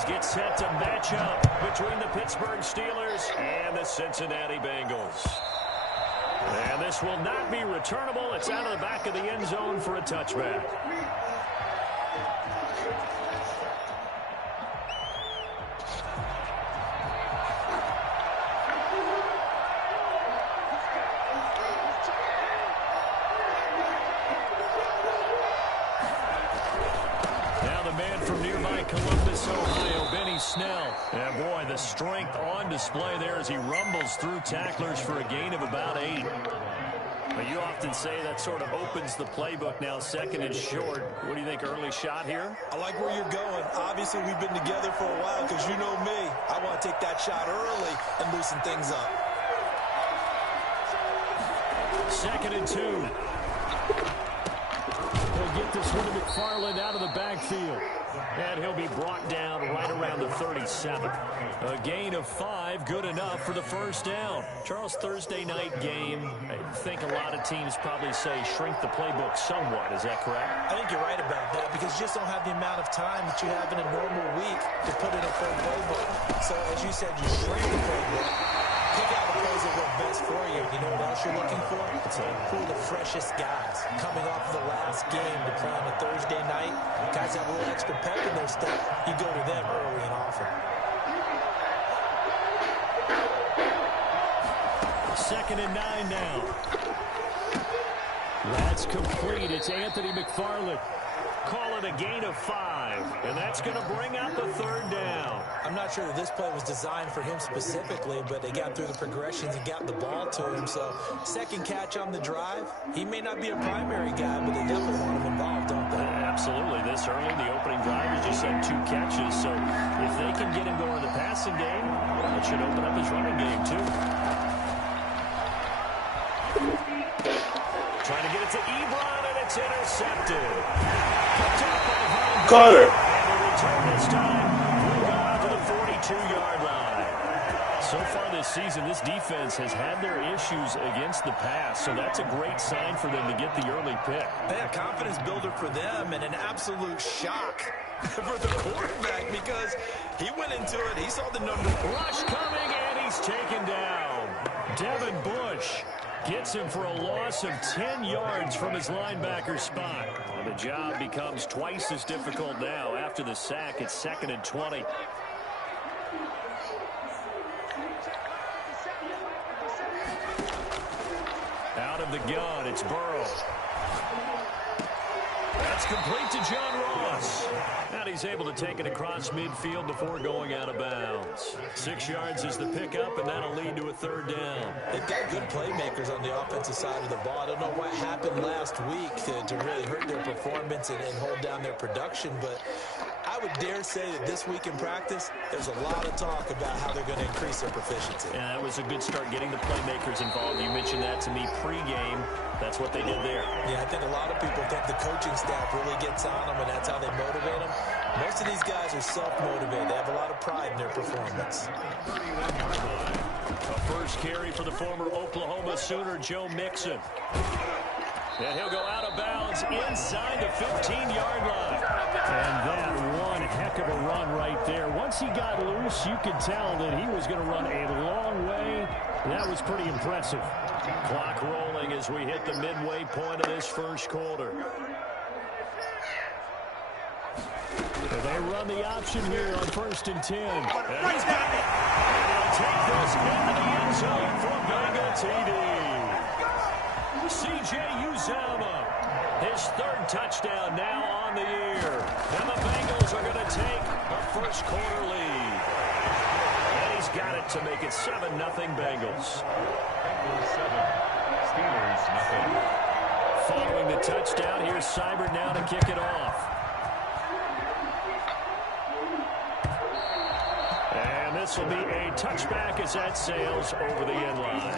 series get set to match up between the Pittsburgh Steelers and the Cincinnati Bengals. And this will not be returnable. It's out of the back of the end zone for a touchback. Columbus, Ohio, Benny Snell. And boy, the strength on display there as he rumbles through tacklers for a gain of about 8. But you often say that sort of opens the playbook now, second and short. What do you think, early shot here? I like where you're going. Obviously, we've been together for a while because you know me. I want to take that shot early and loosen things up. Second and 2. He'll get this one to McFarland out of the backfield. And he'll be brought down right around the 37. A gain of 5, good enough for the first down. Charles, Thursday night game, I think a lot of teams probably say shrink the playbook somewhat. Is that correct? I think you're right about that because you just don't have the amount of time that you have in a normal week to put in a full playbook. So, as you said, you shrink the playbook. Pick out the plays that work best for you. You know what else you're looking for? Who are the freshest guys coming off of the last game to play on a Thursday night? Guys have a little extra pep in their step. You go to them early and often. Second and 9 now. That's complete. It's Anthony McFarland. Call it a gain of 5. And that's going to bring up a third down. I'm not sure that this play was designed for him specifically, but they got through the progressions and got the ball to him. So, second catch on the drive. He may not be a primary guy, but they definitely want him involved, don't they? Absolutely. This early, the opening drive, as you said, 2 catches. So, if they can get him going in the passing game, that should open up his running game, too. Trying to get it to Ebron, and it's intercepted. Carter. And the return this time will go out to the 42-yard line. So far this season, this defense has had their issues against the pass, so that's a great sign for them to get the early pick. Yeah, confidence builder for them and an absolute shock for the quarterback because he went into it. He saw the number. Rush coming, and he's taken down. Devin Bush gets him for a loss of 10 yards from his linebacker spot. And the job becomes twice as difficult now. After the sack, it's 2nd and 20. Out of the gun, it's Burrow. That's complete to John Ross. And he's able to take it across midfield before going out of bounds. 6 yards is the pickup, and that'll lead to a third down. They've got good playmakers on the offensive side of the ball. I don't know what happened last week to really hurt their performance and hold down their production, but I would dare say that this week in practice, there's a lot of talk about how they're going to increase their proficiency. And that was a good start getting the playmakers involved. You mentioned that to me pregame. That's what they did there. Yeah, I think a lot of people think the coaching staff really gets on them, and that's how they motivate them. Most of these guys are self-motivated. They have a lot of pride in their performance. A first carry for the former Oklahoma Sooner, Joe Mixon. And he'll go out of bounds inside the 15-yard line. And that one heck of a run right there. Once he got loose, you could tell that he was going to run a long way. That was pretty impressive. Clock rolling as we hit the midway point of this first quarter. They run the option here on 1st and 10. And he's got it. And he'll take this into the end zone for Bengal TD. C.J. Uzomah, his 3rd touchdown now on the year. And the Bengals are going to take a first quarter lead. And he's got it to make it 7-0 Bengals. Steelers, nothing. Following the touchdown, here's Seibert now to kick it off. And this will be a touchback as that sails over the end line.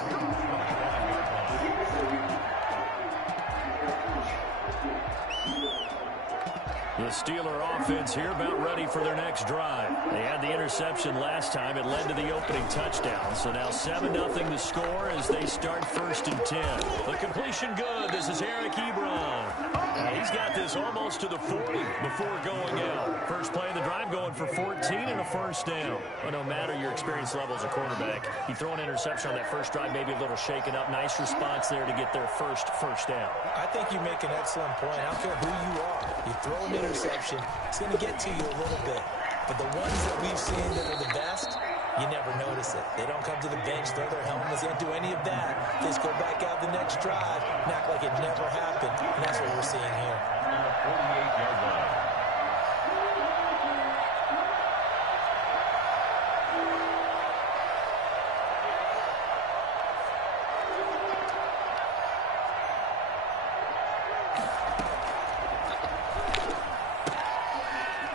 The Steeler offense here about ready for their next drive. They had the interception last time. It led to the opening touchdown. So now 7-0 the score as they start 1st and 10. The completion good. This is Eric Ebron. He's got this almost to the 40 before going out. First play of the drive going for 14 and a first down. Well, no matter your experience level as a quarterback, you throw an interception on that first drive, maybe a little shaken up. Nice response there to get their first down. I think you make an excellent point. I don't care who you are. You throw an interception, it's going to get to you a little bit. But the ones that we've seen that are the best, you never notice it. They don't come to the bench, throw their helmets, they don't do any of that. They just go back out the next drive and act like it never happened. And that's what we're seeing here. 48-yard line.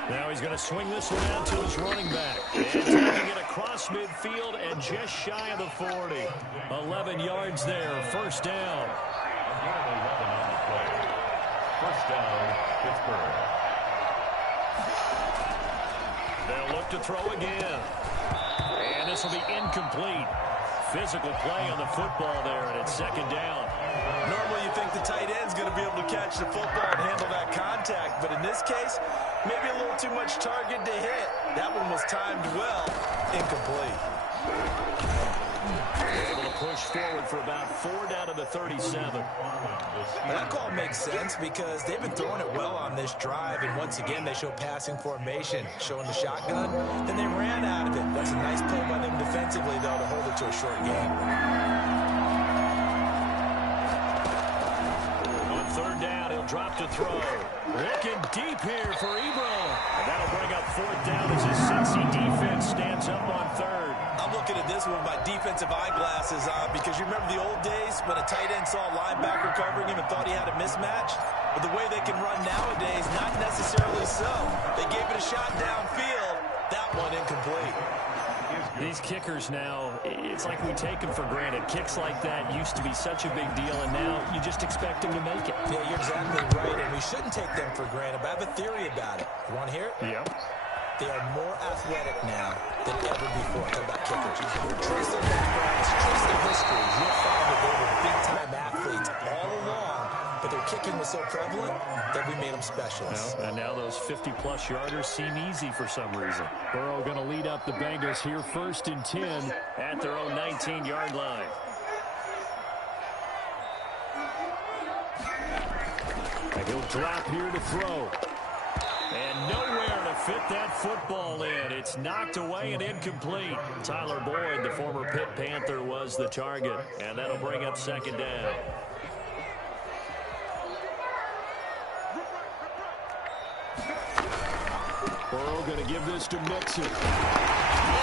Now he's going to swing this one out to his running back. And taking it across midfield and just shy of the 40. 11 yards there, first down. First down, Pittsburgh. They'll look to throw again. And this will be incomplete. Physical play on the football there, and it's second down. Normally you think the tight end's going to be able to catch the football and handle that contact, but in this case, maybe a little too much target to hit. That one was timed well. Incomplete. Able to push forward for about 4 down to the 37. That call makes sense because they've been throwing it well on this drive, and once again they show passing formation, showing the shotgun. Then they ran out of it. That's a nice play by them defensively, though, to hold it to a short game. On third down, he'll drop to throw. Looking deep here for Ebron. And that'll bring up fourth down as his Cincy defense stands up on third. I'm looking at this with my defensive eyeglasses on because you remember the old days when a tight end saw a linebacker covering him and thought he had a mismatch? But the way they can run nowadays, not necessarily so. They gave it a shot downfield. That one incomplete. These kickers now, it's like we take them for granted. Kicks like that used to be such a big deal, and now you just expect them to make it. Yeah, you're exactly right, and we shouldn't take them for granted, but I have a theory about it. You want to hear it? Yeah. They are more athletic now than ever before. Talk about kickers. Trace their backgrounds, trace their histories. You'll find that they were big-time athletes all along, but their kicking was so prevalent that we made them specialists. Well, and now those 50-plus yarders seem easy for some reason. Burrow going to lead up the Bengals here first and 10 at their own 19-yard line. And he'll drop here to throw. And nowhere to fit that football in. It's knocked away and incomplete. Tyler Boyd, the former Pitt Panther, was the target. And that'll bring up second down. Burrow going to give this to Mixon. And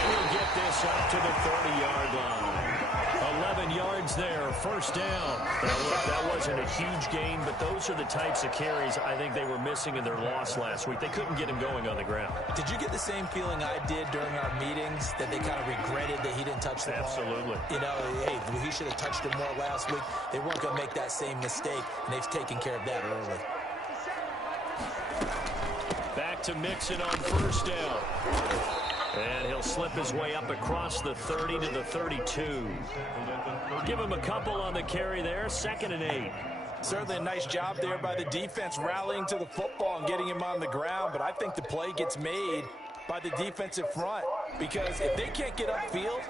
he'll get this out to the 30-yard line. 11 yards there, first down. Now, look, that wasn't a huge gain, but those are the types of carries I think they were missing in their loss last week. They couldn't get him going on the ground. Did you get the same feeling I did during our meetings, that they kind of regretted that he didn't touch the ball? Absolutely. You know, hey, he should have touched it more last week. They weren't going to make that same mistake, and they've taken care of that early. Back to Mixon on first down. And he'll slip his way up across the 30 to the 32. Give him a couple on the carry there, 2nd and 8. Certainly a nice job there by the defense rallying to the football and getting him on the ground, but I think the play gets made by the defensive front because if they can't get upfield,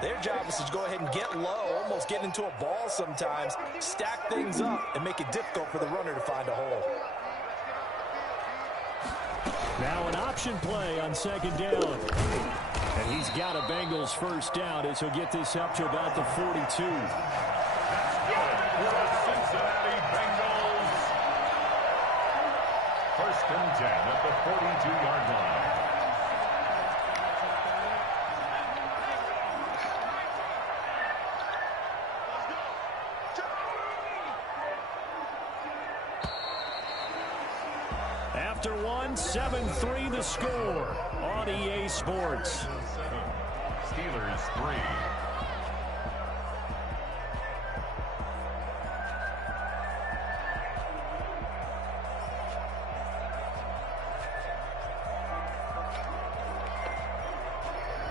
their job is to go ahead and get low, almost get into a ball sometimes, stack things up, and make it difficult for the runner to find a hole. Now an option play on second down. And he's got a Bengals first down as he'll get this up to about the 42. Cincinnati Bengals. First and 10 at the 42-yard line. After one, 7-3 the score on EA Sports. Steelers 3.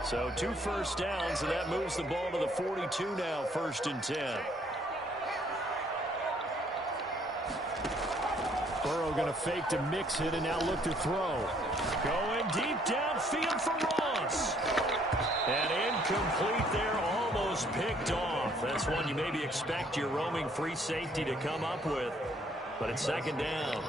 So 2 first downs, and that moves the ball to the 42 now, 1st and 10. Burrow going to fake to mix it and now look to throw. Going deep downfield for Ross. And incomplete there, almost picked off. That's one you maybe expect your roaming free safety to come up with. But it's second down.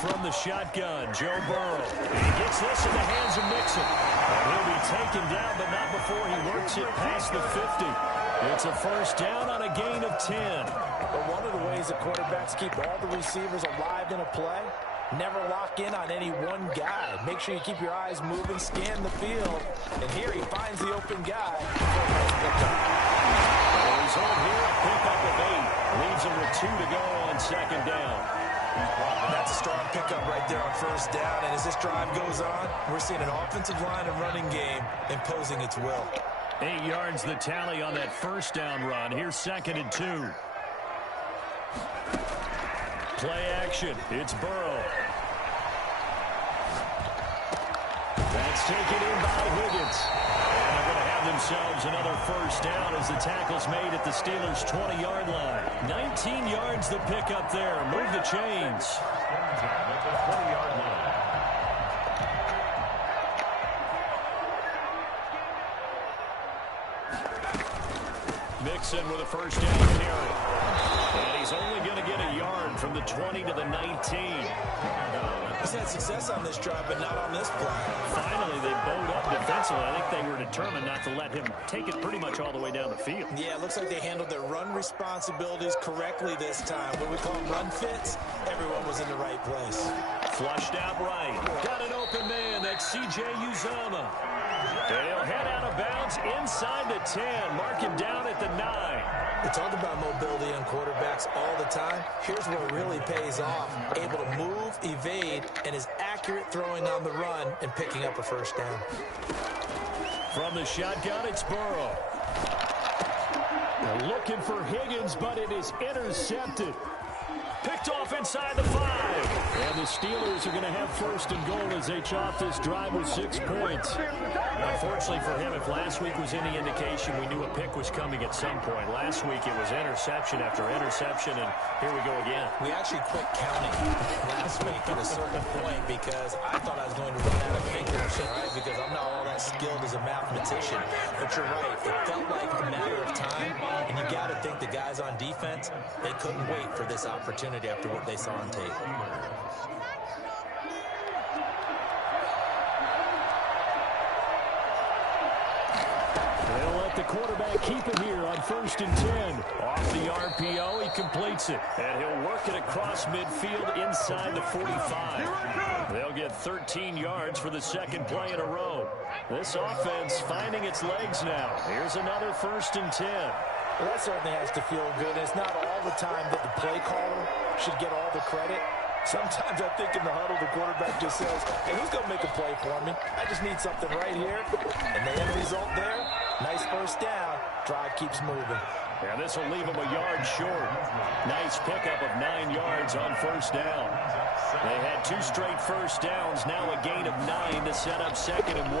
From the shotgun, Joe Burrow. He gets this in the hands of Mixon. And he'll be taken down, but not before he works it past the 50. It's a first down on a gain of 10. But one of the ways that quarterbacks keep all the receivers alive in a play, never lock in on any one guy. Make sure you keep your eyes moving, scan the field. And here he finds the open guy. The result here, a pickup of 8. Leaves him with 2 to go on second down. That's a strong pickup right there on first down. And as this drive goes on, we're seeing an offensive line and running game imposing its will. 8 yards the tally on that first down run. Here's second and 2. Play action. It's Burrow. That's taken in by Higgins. And they're going to have themselves another first down as the tackle's made at the Steelers' 20-yard line. 19 yards the pickup there. Move the chains. At the 20-yard line. Mixon with a first down carry. And he's only going to get a yard from the 20 to the 19. He's had success on this drive, but not on this play. Finally, they bowed up defensively. I think they were determined not to let him take it pretty much all the way down the field. Yeah, it looks like they handled their run responsibilities correctly this time. What we call run fits, everyone was in the right place. Flushed out right. Got an open man. That's C.J. Uzomah. They'll head out of bounds inside the 10. Mark him down at the 9. We talk about mobility on quarterbacks all the time. Here's where it really pays off. Able to move, evade, and is accurate throwing on the run and picking up a first down. From the shotgun, it's Burrow. They're looking for Higgins, but it is intercepted. Picked off inside the 5. And the Steelers are going to have first and goal as they chop this drive with 6 points. Unfortunately for him, if last week was any indication, we knew a pick was coming at some point. Last week it was interception after interception, and here we go again. We actually quit counting last week at a certain point because I thought I was going to run out of fingers, right? Because I'm not all that skilled as a mathematician. But you're right. It felt like a matter of time, and you got to think the guys on defense, they couldn't wait for this opportunity after what they saw on tape. They'll let the quarterback keep it here on first and 10. Off the RPO, he completes it. And he'll work it across midfield inside the 45. They'll get 13 yards for the second play in a row. This offense finding its legs now. Here's another first and 10. Well, that certainly has to feel good. It's not all the time that the play caller should get all the credit. Sometimes I think in the huddle, the quarterback just says, hey, who's going to make a play for me? I just need something right here. And the end result there, nice first down. Drive keeps moving. And this will leave him a yard short. Nice pickup of 9 yards on first down. They had 2 straight first downs. Now a gain of 9 to set up second and 1.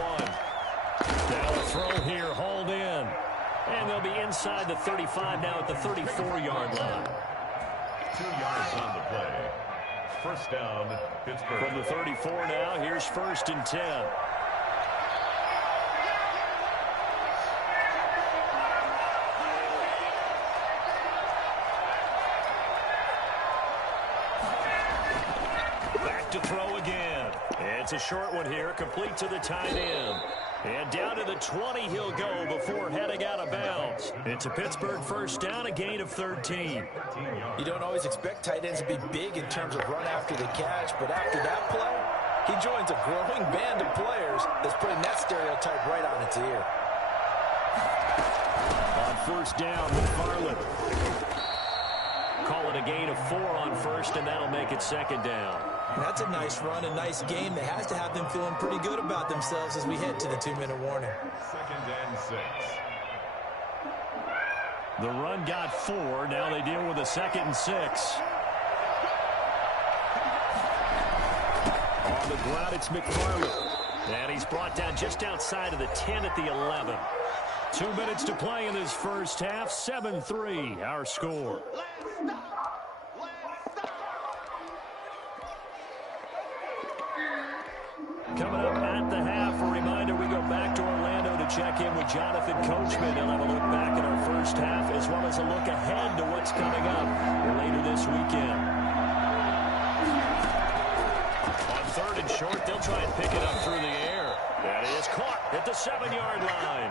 Now a throw here, hauled in. And they'll be inside the 35 now at the 34-yard line. 2 yards on the play. First down, Pittsburgh. From the 34 now, here's first and 10. Back to throw again. It's a short one here, complete to the tight end. And down to the 20 he'll go before heading out of bounds. It's a Pittsburgh first down, a gain of 13. You don't always expect tight ends to be big in terms of run after the catch, but after that play, he joins a growing band of players that's putting that stereotype right on its ear. On first down, McFarland. Call it a gain of 4 on first, and that'll make it second down. That's a nice run, a nice game that has to have them feeling pretty good about themselves as we head to the 2-minute warning. Second and 6. The run got 4. Now they deal with a second and 6. On the ground, it's McFarland. And he's brought down just outside of the 10 at the 11. 2 minutes to play in this first half. 7-3, our score. Coming up at the half, a reminder, we go back to Orlando to check in with Jonathan Coachman. He'll have a look back at our first half as well as a look ahead to what's coming up later this weekend. On 3rd and short, they'll try and pick it up through the air. That is caught at the 7-yard line.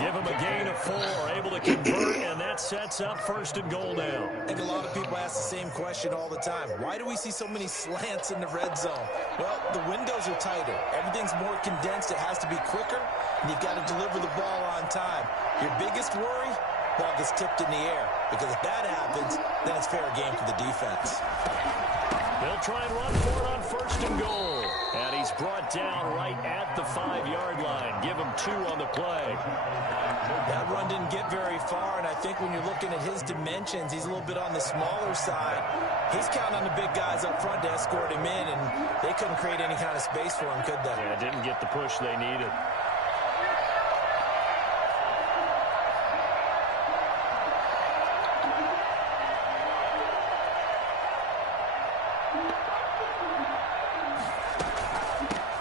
Give him a gain of 4, able to convert, and that sets up 1st and goal now. I think a lot of people ask the same question all the time. Why do we see so many slants in the red zone? Well, the windows are tighter. Everything's more condensed. It has to be quicker, and you've got to deliver the ball on time. Your biggest worry? Ball gets tipped in the air, because if that happens, then it's fair game for the defense. They'll try and run for it on 1st and goal. And he's brought down right at the 5-yard line. Give him 2 on the play. That run didn't get very far, and I think when you're looking at his dimensions, he's a little bit on the smaller side. He's counting on the big guys up front to escort him in, and they couldn't create any kind of space for him, could they? Yeah, didn't get the push they needed.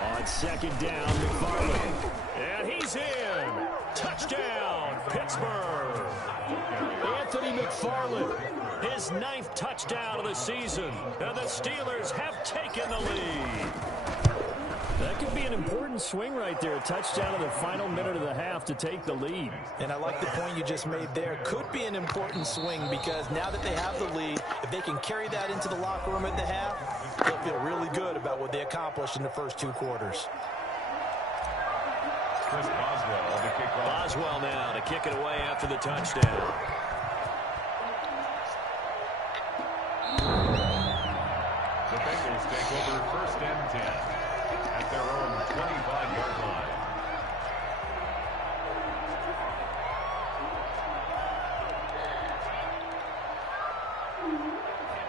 On 2nd down, McFarland. And he's in. Touchdown, Pittsburgh. Anthony McFarland, his 9th touchdown of the season. And the Steelers have taken the lead. That could be an important swing right there. A touchdown in the final minute of the half to take the lead. And I like the point you just made there. Could be an important swing because now that they have the lead, if they can carry that into the locker room at the half, they'll feel really good about what they accomplished in the first 2 quarters. Chris Boswell, the kickoff. Boswell now to kick it away after the touchdown. The Bengals take over 1st and 10 at their own 25-yard line.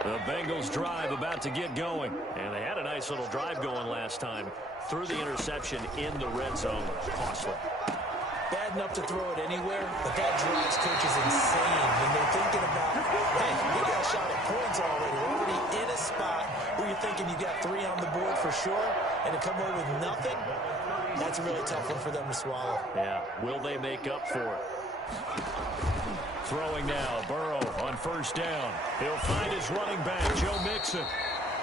The Bengals drive about to get going. And they had a nice little drive going last time. Threw the interception in the red zone. Costly. Bad enough to throw it anywhere, but that drives coaches insane when they're thinking about, hey, we got a shot at points already. We're already in a spot where you're thinking you got 3 on the board for sure, and to come away with nothing, that's a really tough one for them to swallow. Yeah, will they make up for it? Throwing now, Burrow on 1st down. He'll find his running back, Joe Mixon.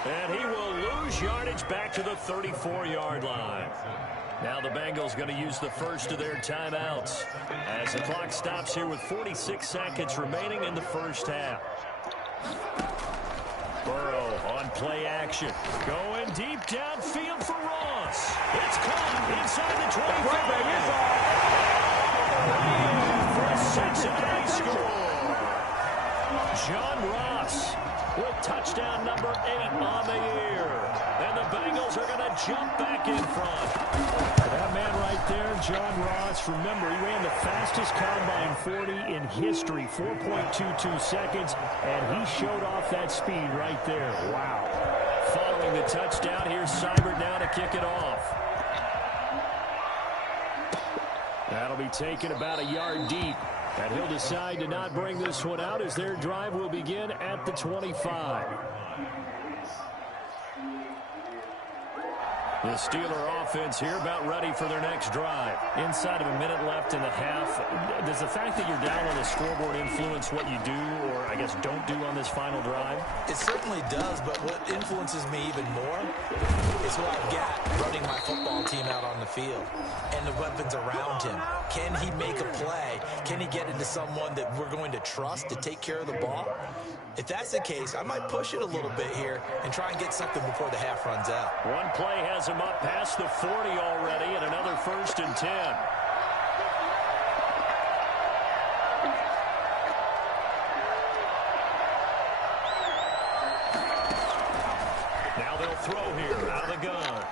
And he will lose yardage back to the 34-yard line. Now the Bengals going to use the first of their timeouts as the clock stops here with 46 seconds remaining in the first half. Burrow on play action. Going deep downfield for Ross. It's caught inside the 25. For a Cincinnati score. John Ross with touchdown number 8 on the year. And the Bengals are going to jump back in front. That man right there, John Ross, remember, he ran the fastest combine 40 in history, 4.22 seconds, and he showed off that speed right there. Wow. Following the touchdown, here's Seibert now to kick it off. That'll be taken about a yard deep. And he'll decide to not bring this one out as their drive will begin at the 25. The Steeler offense here about ready for their next drive. Inside of a minute left in the half. Does the fact that you're down on the scoreboard influence what you do or, I guess, don't do on this final drive? It certainly does, but what influences me even more is what I've got running my football team out on the field and the weapons around him. Can he make a play? Can he get into someone that we're going to trust to take care of the ball? If that's the case, I might push it a little bit here and try and get something before the half runs out. One play has him up past the 40 already, and another 1st and 10. Now they'll throw here out of the gun.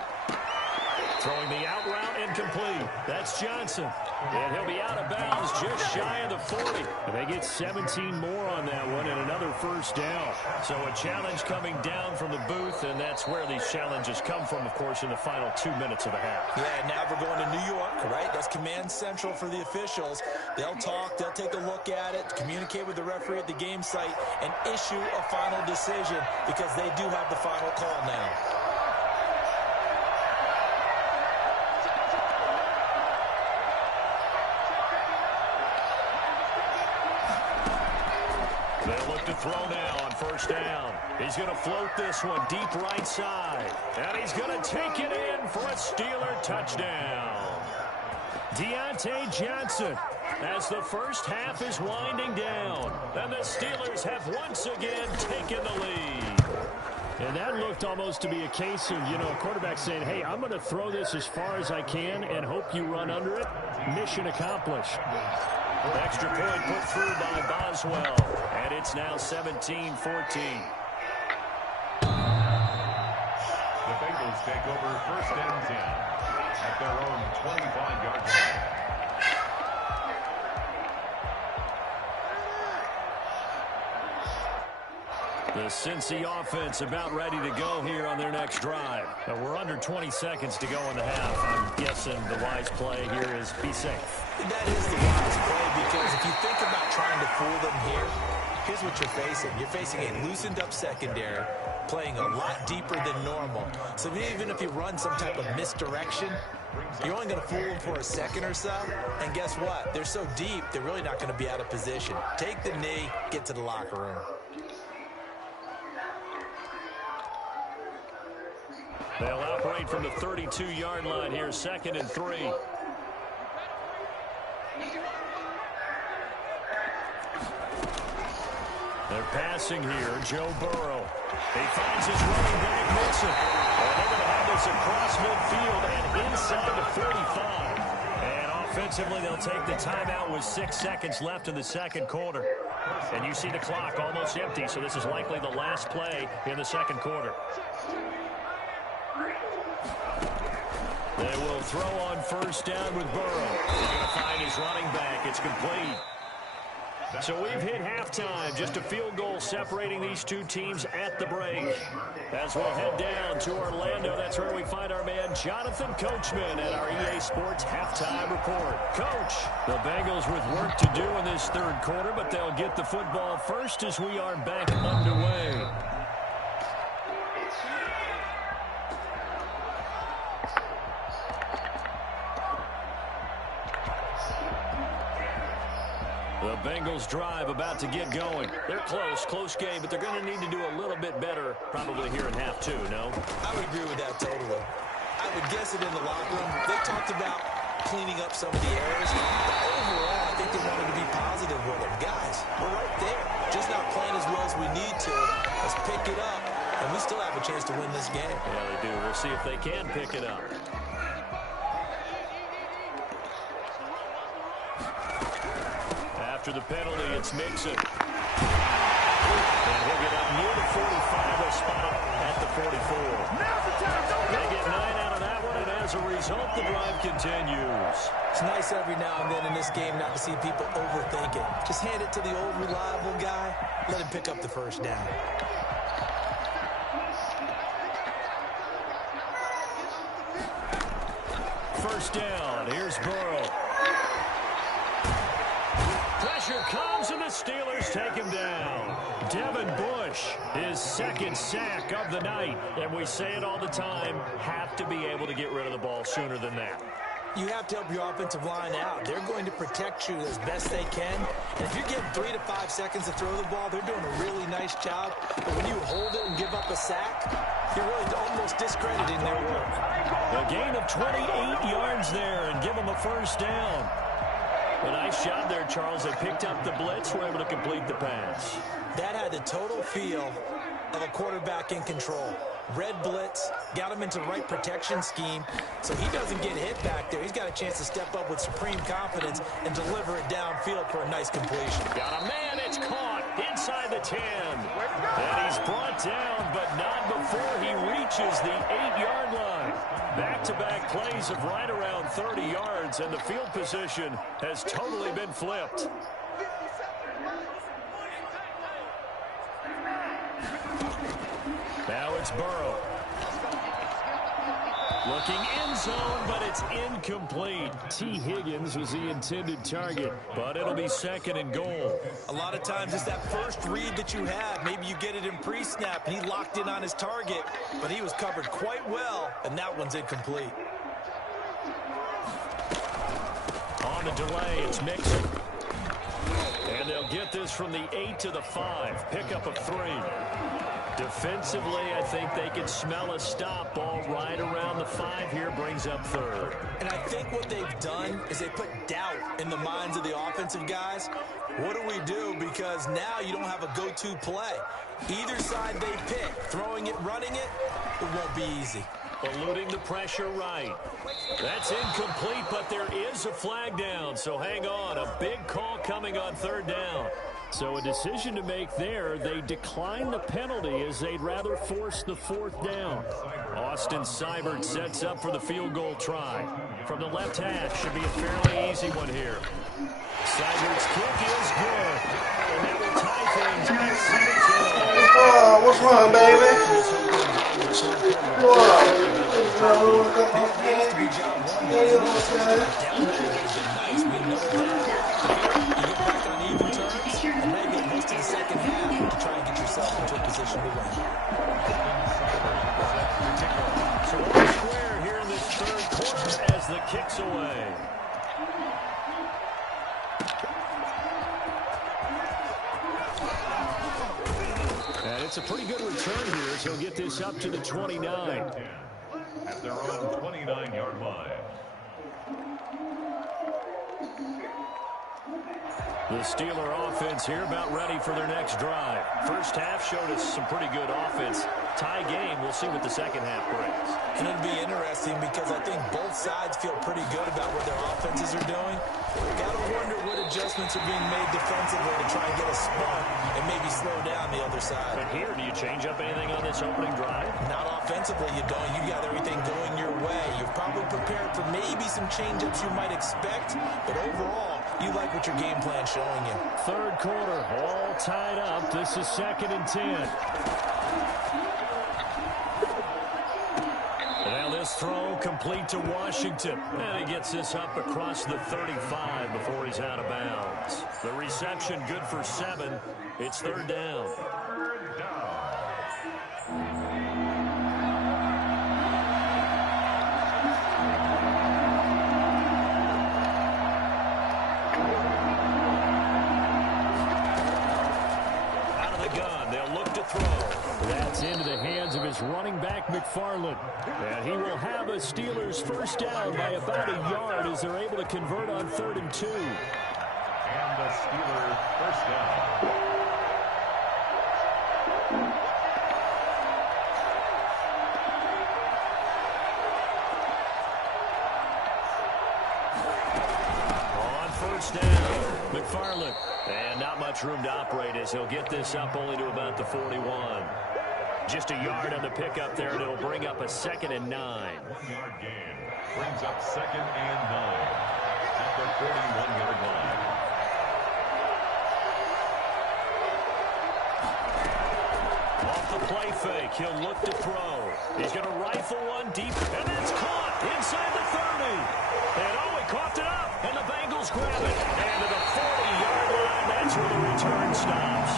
Throwing the out route incomplete. That's Johnson. And he'll be out of bounds just shy of the 40. And they get 17 more on that one and another first down. So a challenge coming down from the booth, and that's where these challenges come from, of course, in the final 2 minutes of the half. Yeah, now we're going to New York, right? That's command central for the officials. They'll talk, they'll take a look at it, communicate with the referee at the game site, and issue a final decision because they do have the final call now. They'll look to throw now on first down. He's going to float this one deep right side. And he's going to take it in for a Steeler touchdown. Deontay Johnson, as the first half is winding down. And the Steelers have once again taken the lead. And that looked almost to be a case of, a quarterback saying, hey, I'm going to throw this as far as I can and hope you run under it. Mission accomplished. Extra point put through by Boswell. And it's now 17-14. The Bengals take over first and 10 at their own 25-yard line. The Cincy offense about ready to go here on their next drive. We're under 20 seconds to go in the half. I'm guessing the wise play here is be safe. That is the wise play because if you think about trying to fool them here, here's what you're facing. You're facing a loosened up secondary, playing a lot deeper than normal. So even if you run some type of misdirection, you're only going to fool them for a second or so. And guess what? They're so deep, they're really not going to be out of position. Take the knee, get to the locker room. They'll operate from the 32-yard line here, 2nd and 3. They're passing here, Joe Burrow. He finds his running back, Mixon. And they're going to have this across midfield and inside the 45. And offensively, they'll take the timeout with 6 seconds left in the second quarter. And you see the clock almost empty, so this is likely the last play in the second quarter. They will throw on first down with Burrow. He's going to find his running back. It's complete. So we've hit halftime. Just a field goal separating these two teams at the break. As we'll head down to Orlando, that's where we find our man Jonathan Coachman at our EA Sports Halftime Report. Coach, the Bengals with work to do in this third quarter, but they'll get the football first as we are back underway. The Bengals drive about to get going. They're close game, but they're going to need to do a little bit better probably here in half two, no? I would agree with that totally. I would guess it in the locker room. They talked about cleaning up some of the errors. But overall, I think they wanted to be positive with them. Guys, we're right there. Just not playing as well as we need to. Let's pick it up, and we still have a chance to win this game. Yeah, they do. We'll see if they can pick it up. After the penalty, it's Mixon. And he'll get up near the 45. They'll spot it at the 44. They get 9 out of that one, and as a result, the drive continues. It's nice every now and then in this game not to see people overthink it. Just hand it to the old reliable guy. Let him pick up the first down. First down. Here's Burrow. Pressure comes, and the Steelers take him down. Devin Bush, his second sack of the night. And we say it all the time, have to be able to get rid of the ball sooner than that. You have to help your offensive line out. They're going to protect you as best they can. And if you're getting 3 to 5 seconds to throw the ball, they're doing a really nice job. But when you hold it and give up a sack, you're really almost discrediting their work. A gain of 28 yards there and give them a first down. A nice job there, Charles. They picked up the blitz, were able to complete the pass. That had the total feel of a quarterback in control. Red blitz, got him into the right protection scheme, so he doesn't get hit back there. He's got a chance to step up with supreme confidence and deliver it downfield for a nice completion. Got a man, it's caught inside the 10. And he's brought down, but not before he reaches the 8-yard line. Back-to-back plays of right around 30 yards, and the field position has totally been flipped. It's Burrow. Looking end zone, but it's incomplete. T. Higgins was the intended target, but it'll be second and goal. A lot of times it's that first read that you have. Maybe you get it in pre-snap, and he locked in on his target, but he was covered quite well, and that one's incomplete. On the delay, it's Mixon. And they'll get this from the 8 to the 5. Pickup of 3. Defensively, I think they can smell a stop. Ball right around the 5 here, brings up third. And I think what they've done is they put doubt in the minds of the offensive guys. What do we do? Because now you don't have a go-to play. Either side they pick, throwing it, running it, it won't be easy. Eluding the pressure right. That's incomplete, but there is a flag down, so hang on. A big call coming on third down. So a decision to make there. They decline the penalty as they'd rather force the 4th down. Austin Seibert sets up for the field goal try. From the left hash, should be a fairly easy one here. Seibert's kick is good. And that will tie things at 17. Oh, what's wrong, baby? Position to win. So we're square here in this third quarter as the kick's away. And it's a pretty good return here as he'll get this up to the 29. At their own 29-yard line. The Steeler offense here about ready for their next drive. First half showed us some pretty good offense. Tie game, we'll see what the second half brings. And it'll be interesting because I think both sides feel pretty good about what their offenses are doing. Got to wonder what adjustments are being made defensively to try and get a spark and maybe slow down the other side. But here, do you change up anything on this opening drive? Not offensively, you don't. You got everything going your way. You're probably prepared for maybe some change-ups you might expect, but overall, you like what your game plan's showing you. Third quarter, all tied up. This is 2nd and 10. Now this throw complete to Washington. And he gets this up across the 35 before he's out of bounds. The reception good for 7. It's third down. That's into the hands of his running back, McFarland. And he will have a Steelers first down by about a yard as they're able to convert on 3rd and 2. And the Steelers first down. On first down, McFarland. And not much room to operate as he'll get this up only to about the 41. Just a yard on the pickup there, and it'll bring up a 2nd and 9. 1-yard gain brings up 2nd and 9 at the 41-yard line. Off the play fake, he'll look to throw. He's going to rifle one deep, and it's caught inside the 30. And oh, he coughed it up, and the Bengals grab it. And to the 40-yard line, that's where the return stops.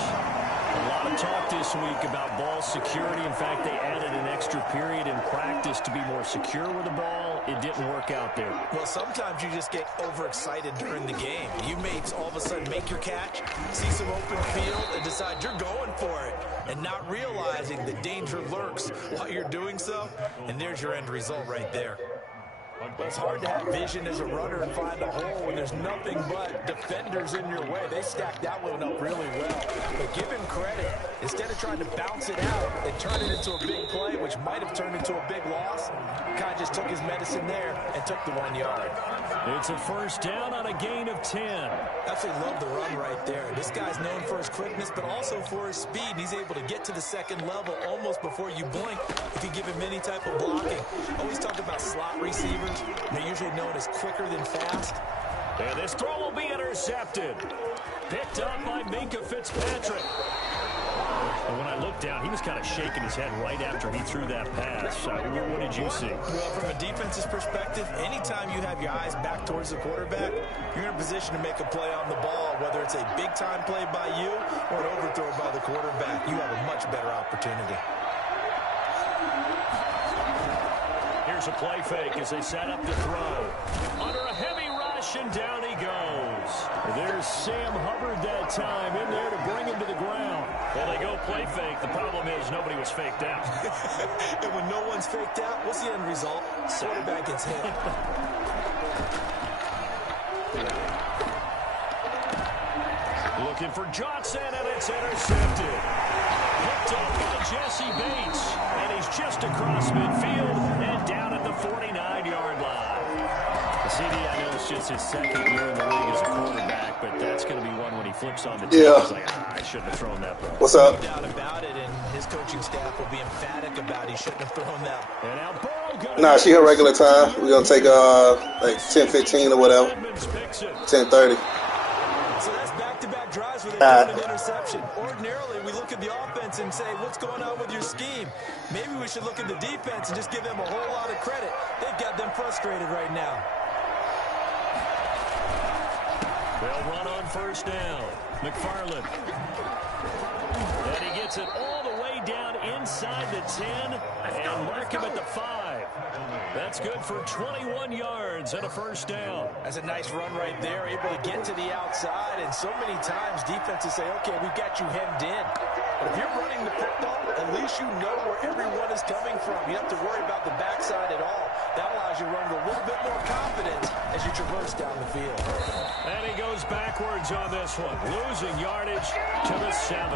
A lot of talk this week about ball security. In fact, they added an extra period in practice to be more secure with the ball. It didn't work out there. Well, sometimes you just get overexcited during the game. You may all of a sudden make your catch, see some open field, and decide you're going for it, and not realizing the danger lurks while you're doing so, and there's your end result right there. Well, it's hard to have vision as a runner and find a hole when there's nothing but defenders in your way. They stacked that one up really well. But give him credit. Instead of trying to bounce it out and turn it into a big play, which might have turned into a big loss, kind of just took his medicine there and took the 1 yard. It's a first down on a gain of 10. Absolutely love the run right there. This guy's known for his quickness, but also for his speed. He's able to get to the second level almost before you blink if you give him any type of blocking. Always talk about slot receivers. They're usually known as quicker than fast. And this throw will be intercepted. Picked up by Minkah Fitzpatrick. And when I look check down. He was kind of shaking his head right after he threw that pass. What did you see? Well, from a defense's perspective, anytime you have your eyes back towards the quarterback, you're in a position to make a play on the ball, whether it's a big-time play by you or an overthrow by the quarterback. You have a much better opportunity. Here's a play fake as they set up to throw. Under a heavy rush, and down he goes. There's Sam Hubbard that time in there to bring him to the ground. Well, they go play fake. The problem is nobody was faked out. And when no one's faked out, what's the end result? Quarterback gets hit. Looking for Johnson, and it's intercepted. Picked off by Jesse Bates, and he's just across midfield and down at the 49-yard line. CD, I know it's just his second year in the league as a quarterback, but that's going to be one when he flips on the team. Yeah. He's like, I shouldn't have thrown that ball. What's up? No doubt about it, and his coaching staff will be emphatic about he shouldn't have thrown that. And now Burrow Nah, she her regular time. We're going to take like 10:15 or whatever. 10:30. So that's back-to-back drives where they throw an interception. Ordinarily, we look at the offense and say, what's going on with your scheme? Maybe we should look at the defense and just give them a whole lot of credit. They've got them frustrated right now. They'll run on first down. McFarland. And he gets it all the way down inside the 10 and mark him at the 5. That's good for 21 yards and a first down. That's a nice run right there, able to get to the outside. And so many times defenses say, okay, we've got you hemmed in. But if you're running the football, at least you know where everyone is coming from. You don't have to worry about the backside at all. That allows you to run with a little bit more confidence as you traverse down the field. And he goes backwards on this one, losing yardage to the 7.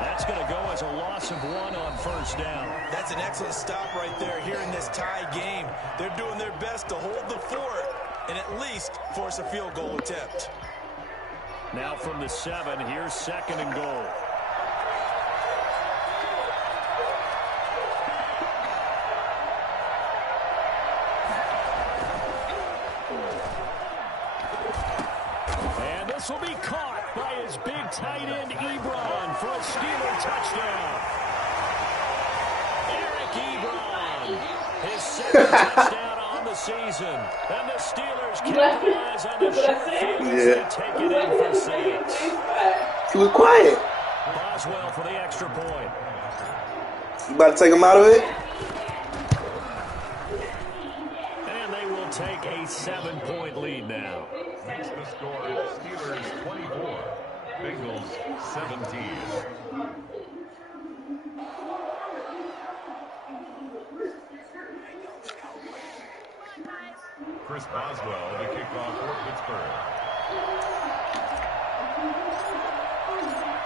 That's going to go as a loss of 1 on first down. That's an excellent stop right there here in this tie game. They're doing their best to hold the fort and at least force a field goal attempt. Now from the 7, here's 2nd and goal. This will be caught by his big tight end, Ebron, for a Steeler touchdown. Eric Ebron, his 2nd touchdown on the season. And the Steelers capitalize on the short field as they take it in for 6. He was quiet. Boswell for the extra point. You about to take him out of it? And they will take a 7-point lead now. Makes the score Steelers 24, Bengals 17. Chris Boswell to kick off for Pittsburgh.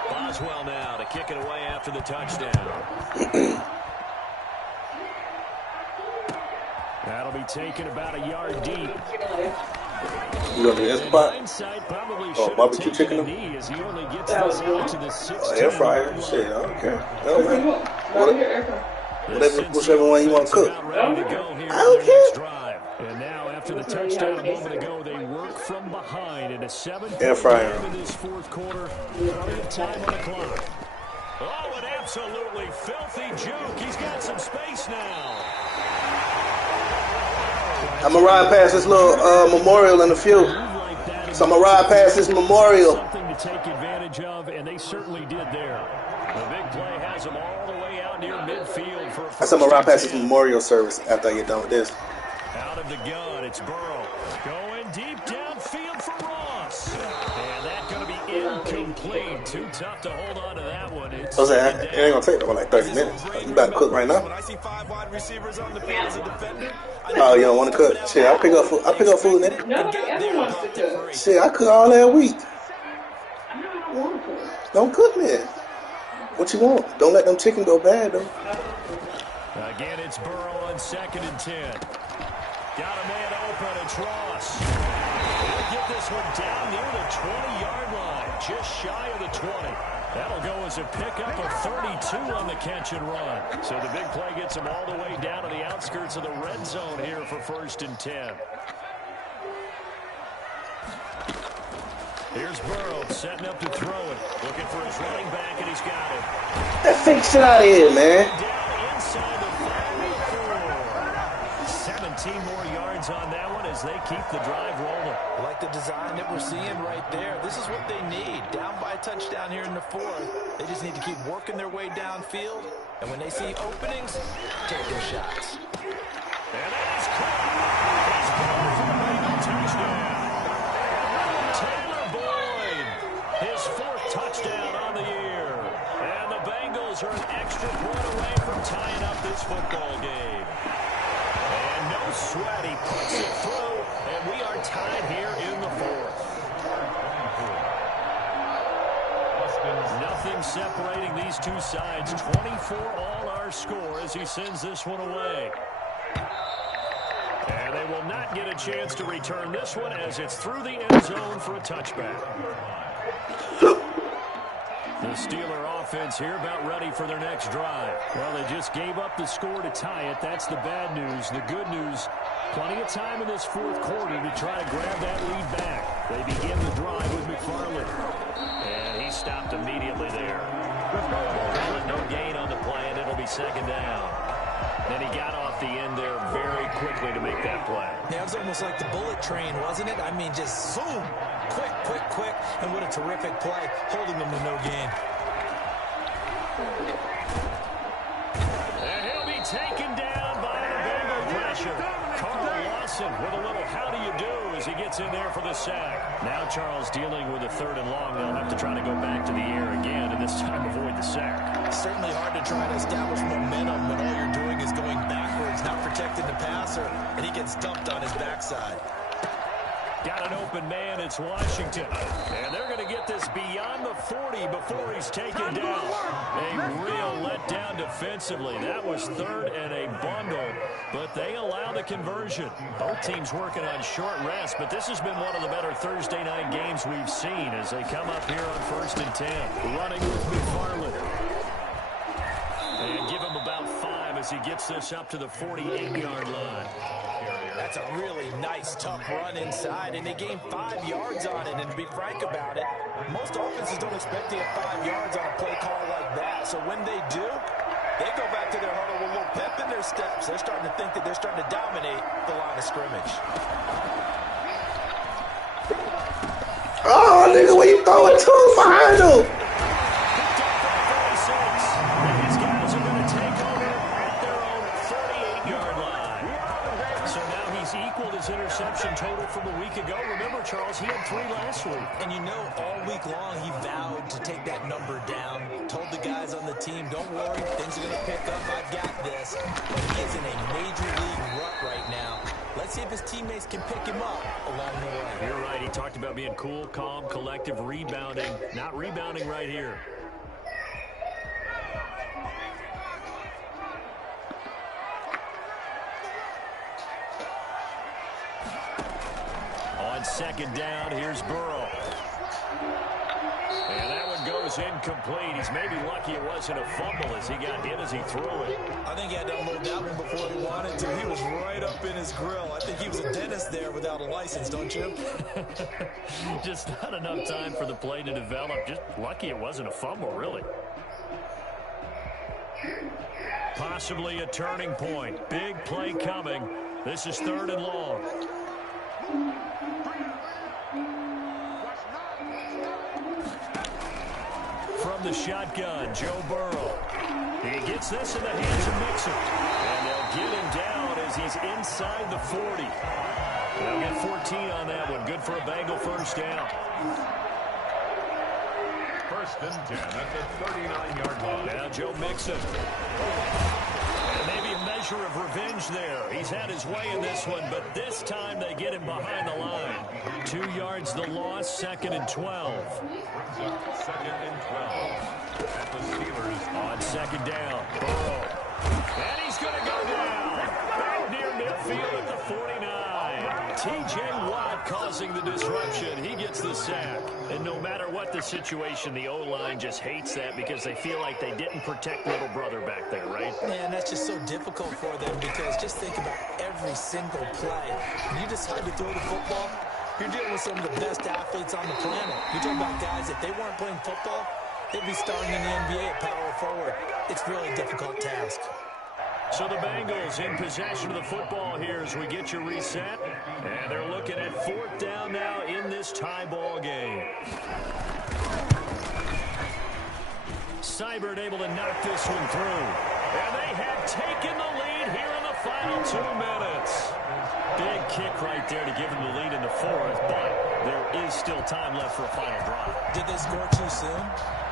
Boswell now to kick it away after the touchdown. That'll be taken about a yard deep. You gonna do this spot? Oh, barbecue chicken? Air fryer? Shit, I don't care. No, man. Whichever one you want to cook. I don't care. And now after the touchdown a moment ago, they work from behind in a 7-point air fryer in this 4th quarter. Plenty of time on the clock. Oh, an absolutely filthy juke. He's got some space now. I'm going to ride past this little memorial in a few. So I'm going to ride past this memorial. Something to take advantage of, and they certainly did there. The big play has them all the way out near midfield for a first. I'm going to ride past this memorial service after I get done with this. Out of the gun, it's Burrow. Going deep downfield for Ross. And that's going to be incomplete. Too tough to hold on to that one. It ain't going to take about like 30 minutes. You about to cook right now? When I see 5 wide receivers on the field as a defender, oh, you don't want to cook? Shit, I'll pick up food. I'll pick up food, nigga. Nobody ever wants to cook. Shit, I cook all that week. I don't want to cook. Don't cook, man. What you want? Don't let them chicken go bad, though. Again, it's Burrow on 2nd and 10. Got a man open. It's Ross. He'll get this one down near the 20-yard line, just shy of the 20. That'll go as a pickup of 32 on the catch and run. So the big play gets him all the way down to the outskirts of the red zone here for 1st and 10. Here's Burrow setting up to throw it. Looking for his running back, and he's got it. That fake shit out of here, man. Down inside the 5-4. 17 more yards on that one as they keep the drive rolling. I like the design that we're seeing right there. This is what they need. Down by a touchdown here in the fourth. They just need to keep working their way downfield. And when they see openings, take their shots. And that is caught. He's going for the Bengal touchdown. Taylor Boyd, his fourth touchdown on the year. And the Bengals are an extra point away from tying up this football game. And no sweat, he puts it through, and we are tied here in the fourth. Nothing separating these two sides. 24 all our score as he sends this one away. And they will not get a chance to return this one as it's through the end zone for a touchback. The Steeler offense here about ready for their next drive. Well, they just gave up the score to tie it. That's the bad news. The good news, plenty of time in this fourth quarter to try to grab that lead back. They begin the drive with McFarland. And he stopped immediately there. No gain on the play, and it'll be second down. And he got off the end there very quickly to make that play. Yeah, it was almost like the bullet train, wasn't it? I mean, just zoom. Quick, quick, quick. And what a terrific play, holding them to no gain. And he'll be taken down by the Bengal pressure. Carl Lawson with a little how do you do as he gets in there for the sack. Now Charles dealing with a third and long. They'll have to try to go back to the air again, and this time avoid the sack. It's certainly hard to try to establish momentum when all you're doing is going backwards, not protecting the passer, and he gets dumped on his backside. Got an open man, it's Washington. And they're going to get this beyond the 40 before he's taken down. A real letdown defensively. That was third and a bundle, but they allow the conversion. Both teams working on short rest, but this has been one of the better Thursday night games we've seen as they come up here on 1st and 10. Running with McFarland. And give him about 5 as he gets this up to the 48-yard line. That's a really nice, tough run inside, and they gained 5 yards on it. And to be frank about it, most offenses don't expect to get 5 yards on a play call like that. So when they do, they go back to their huddle with a little pep in their steps. They're starting to think that they're starting to dominate the line of scrimmage. Oh, nigga, where you throwing to? Behind him. Interception total from a week ago. Remember, Charles, he had 3 last week. And you know, all week long, he vowed to take that number down. Told the guys on the team, don't worry, things are going to pick up. I've got this. But he is in a major league rut right now. Let's see if his teammates can pick him up along the way. You're right. He talked about being cool, calm, collective, rebounding. Not rebounding right here. Second down, here's Burrow. And that one goes incomplete. He's maybe lucky it wasn't a fumble as he got hit as he threw it. I think he had to unload that one before he wanted to. He was right up in his grill. I think he was a dentist there without a license, don't you? Just not enough time for the play to develop. Just lucky it wasn't a fumble, really. Possibly a turning point. Big play coming. This is 3rd and long. From the shotgun, Joe Burrow. He gets this in the hands of Mixon. And they'll get him down as he's inside the 40. They'll get 14 on that one. Good for a Bengal first down. 1st and 10 at the 39-yard line. Now Joe Mixon. And maybe a measure of revenge there. He's had his way in this one, but this time they get him behind the line. 2 yards the loss, 2nd and 12. 2nd and 12 at the Steelers. On 2nd down, Burrow. And he's going to go down. Back near midfield at the 49. T.J. Watt causing the disruption. He gets the sack. And no matter what the situation, the O-line just hates that because they feel like they didn't protect little brother back there, right? Man, that's just so difficult for them because just think about every single play. When you decide to throw the football, You're dealing with some of the best athletes on the planet. You're talking about guys, if they weren't playing football, they'd be starting in the NBA at power forward. It's really a difficult task. So the Bengals in possession of the football here as we get you reset. And they're looking at 4th down now in this tie ball game. Seibert able to knock this one through. And they have taken the lead here in the final 2 minutes. Big kick right there to give them the lead in the 4th, but there is still time left for a final drive. Did they score too soon?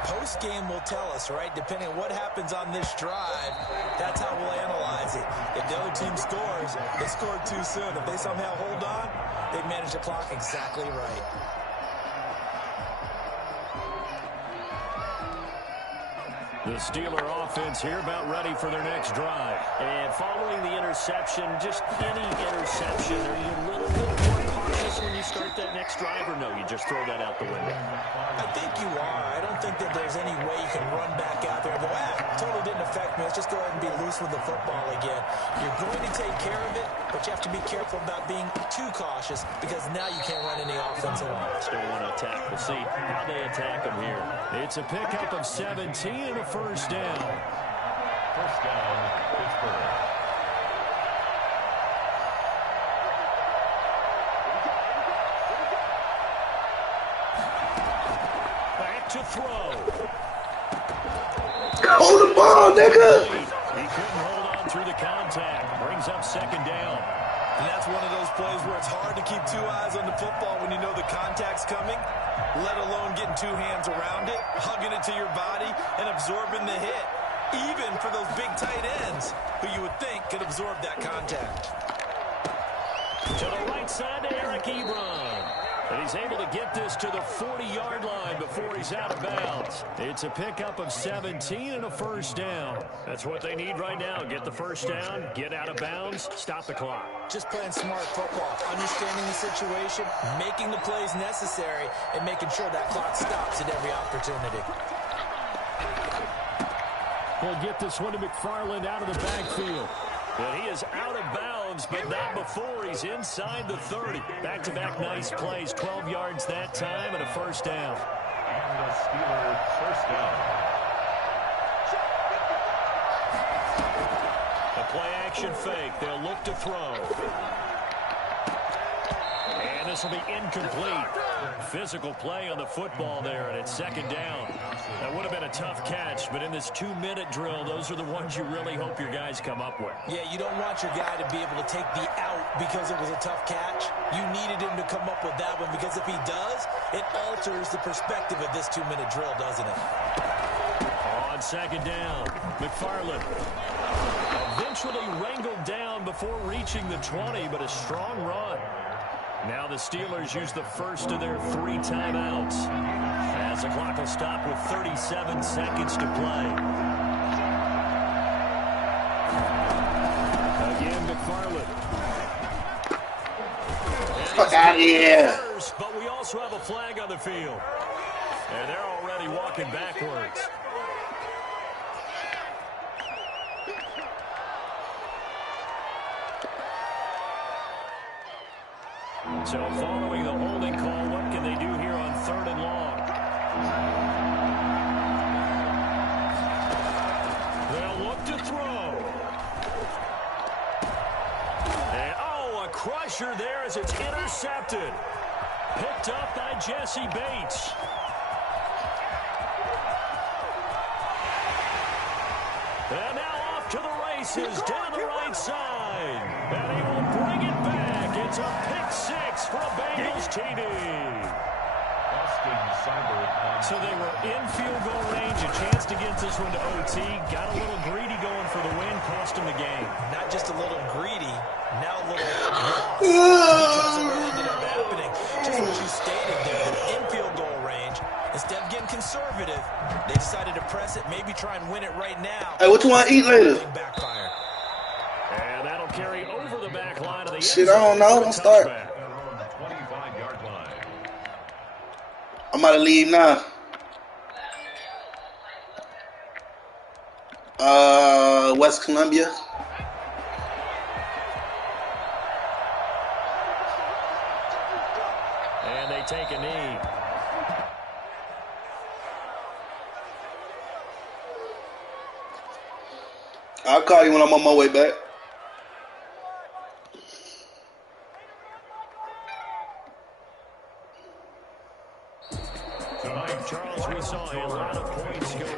Post-game will tell us, right? Depending on what happens on this drive, that's how we'll analyze it. If the other team scores, they scored too soon. If they somehow hold on, they manage the clock exactly right. The Steeler offense here about ready for their next drive. And following the interception, just any interception, are you a little bit more cautious when you start that next drive, or no, you just throw that out the window? I think you are. I don't think that there's any way you can run back out there and go, totally didn't affect me. Let's just go ahead and be loose with the football again. You're going to take care of it, but you have to be careful about being too cautious because now you can't run any offense at all. Still want to attack. We'll see how they attack them here. It's a pickup of 17 and a 1st down. 1st down, Pittsburgh. Back to throw. Hold the ball, nigga. He couldn't hold on through the contact. Brings up 2nd down. And that's one of those plays where it's hard to keep 2 eyes on the football when you know the contact's coming, let alone getting 2 hands around it, hugging it to your body, and absorbing the hit, even for those big tight ends who you would think could absorb that contact. To the right side to Eric Ebron. And he's able to get this to the 40-yard line before he's out of bounds. It's a pickup of 17 and a 1st down. That's what they need right now. Get the 1st down, get out of bounds, stop the clock. Just playing smart football, understanding the situation, making the plays necessary, and making sure that clock stops at every opportunity. We'll get this one to McFarland out of the backfield. And he is out of bounds, but not before he's inside the 30. Back-to-back nice plays, 12 yards that time and a 1st down. And the Steelers 1st down. A play-action fake. They'll look to throw. And this will be incomplete. Physical play on the football there, and it's 2nd down. That would have been a tough catch, but in this 2-minute drill, those are the ones you really hope your guys come up with. Yeah, you don't want your guy to be able to take the out because it was a tough catch. You needed him to come up with that one because if he does, it alters the perspective of this 2-minute drill, doesn't it? On 2nd down, McFarland eventually wrangled down before reaching the 20, but a strong run. Now the Steelers use the first of their 3 timeouts as the clock will stop with 37 seconds to play. Again, McFarland. Fuck out of here. But we also have a flag on the field. And they're already walking backwards. So following the holding call, what can they do here on 3rd and long? They'll look to throw. And, a crusher there as it's intercepted. Picked up by Jesse Bates. And now off to the races down the right side. And he will bring it back. It's a pick 6 for a Bengals TD. So they were in field goal range, a chance to get this one to OT. Got a little greedy going for the win, cost him the game. Not just a little greedy, now a little lost because of what ended up happening. Just what you stated there, in field goal range. Instead of getting conservative, they decided to press it, maybe try and win it right now. Hey, what you want to eat later? Backfire. And that'll carry over the back line of the Shit, I don't know. Don't start. 25-yard line. I'm about to leave now. West Columbia. take a knee. I'll call you when I'm on my way back. Tonight, Charles, we saw a lot of points go